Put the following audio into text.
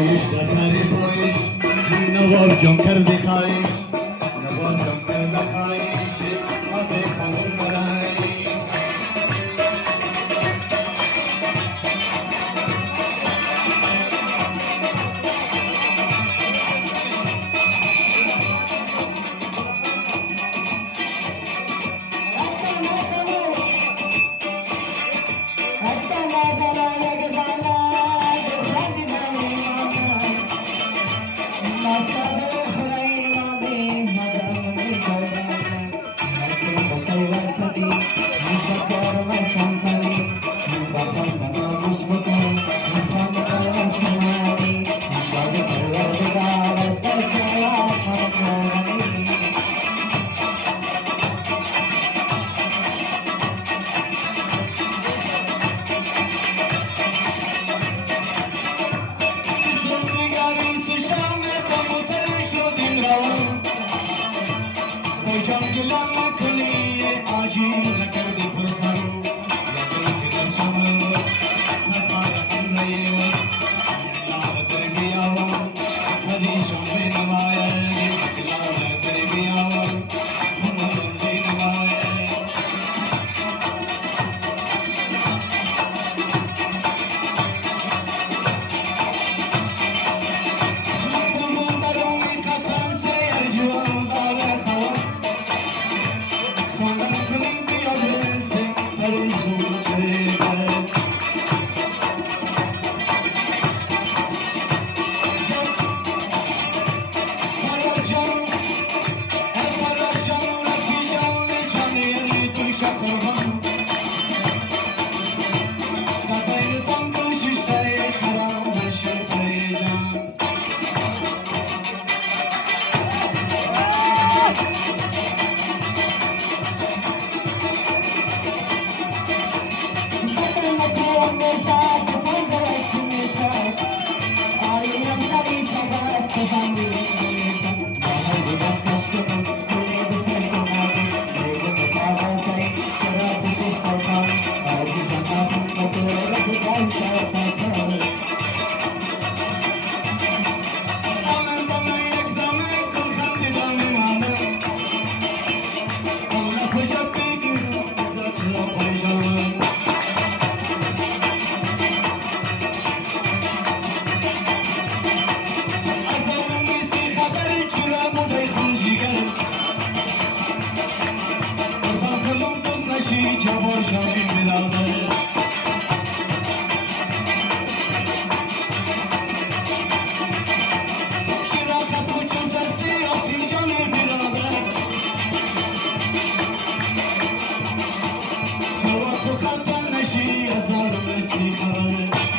خواهش سری بایش نواب جان کرده خواهش نواب جان کرده خواهش آده خانم برای جنگلا کنی آجی نکردی فرسانو یکی در شمال سفار امری وس یلا دربی آوام فریشم بی نمایه یلا دربی آوام خمدن بی نمایه بمون درومی کتن سے ارجوان داره تواس خطر نشی از آن مستی خبره